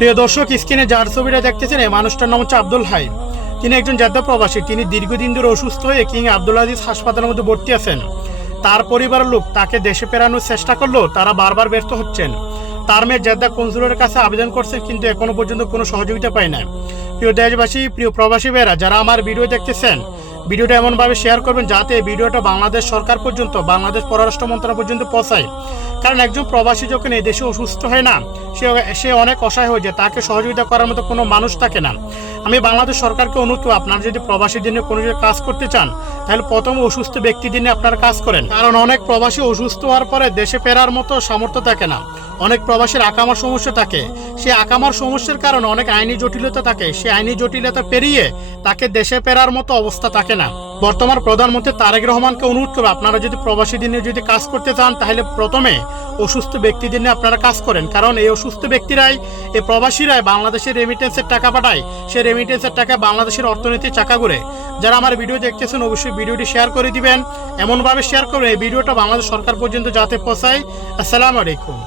প্রিয় দর্শক, স্ক্রিনে যার ছবিটা দেখতেছেন এই মানুষটার নাম হচ্ছে আব্দুল হাই। তিনি একজন জেদ্দা প্রবাসী। তিনি দীর্ঘদিন ধরে অসুস্থ হয়ে কিং আব্দুল আজিজ হাসপাতালের মধ্যে ভর্তি আছেন। তার পরিবারের লোক তাকে দেশে ফেরানোর চেষ্টা করলেও তারা বারবার ব্যর্থ হচ্ছেন। তার মেয়ে জেদ্দা কনসুলের কাছে আবেদন করছেন, কিন্তু এখনো পর্যন্ত কোনো সহযোগিতা পায় না। প্রিয় দেশবাসী, প্রিয় প্রবাসী ভাইয়েরা, যারা আমার ভিডিও দেখতেছেন, ভিডিওটা এমনভাবে শেয়ার করবেন যাতে ভিডিওটা বাংলাদেশ সরকার পর্যন্ত, বাংলাদেশ পররাষ্ট্র মন্ত্রণালয় পর্যন্ত পৌঁছায়। কারণ একজন প্রবাসী যখন এই দেশে অসুস্থ হয় না, সে অনেক অসহায় হয়ে যায়, তাকে সহযোগিতা করার মতো কোনো মানুষ থাকে না। আমি বাংলাদেশ সরকারকে অনুরোধ করব, আপনারা যদি প্রবাসীদের নিয়ে কোনো কাজ করতে চান, তাহলে প্রথম অসুস্থ ব্যক্তিদের নিয়ে আপনারা কাজ করেন। কারণ অনেক প্রবাসী অসুস্থ হওয়ার পরে দেশে ফেরার মতো সামর্থ্য থাকে না। অনেক প্রবাসীর আকামার সমস্যা থাকে। সেই আকামার সমস্যার কারণে অনেক আইনি জটিলতা থাকে। সেই আইনি জটিলতা পেরিয়ে তাকে দেশে ফেরার মতো অবস্থা থাকে না। বর্তমান প্রধানমন্ত্রী তারেক রহমানকে অনুরোধ করবে, আপনারা যদি প্রবাসীদের নিয়ে যদি কাজ করতে চান, তাহলে প্রথমে অসুস্থ ব্যক্তিদের নিয়ে আপনারা কাজ করেন। কারণ এই অসুস্থ ব্যক্তিরাই, এই প্রবাসীরাই বাংলাদেশের রেমিটেন্সের টাকা পাঠায়। সেই রেমিটেন্সের টাকা বাংলাদেশের অর্থনীতির চাকা ঘুরে। যারা আমার ভিডিও দেখতেছেন, অবশ্যই ভিডিওটি শেয়ার করে দিবেন। এমনভাবে শেয়ার করবেন এই ভিডিওটা বাংলাদেশ সরকার পর্যন্ত যাতে পৌঁছায়। আসসালামু আলাইকুম।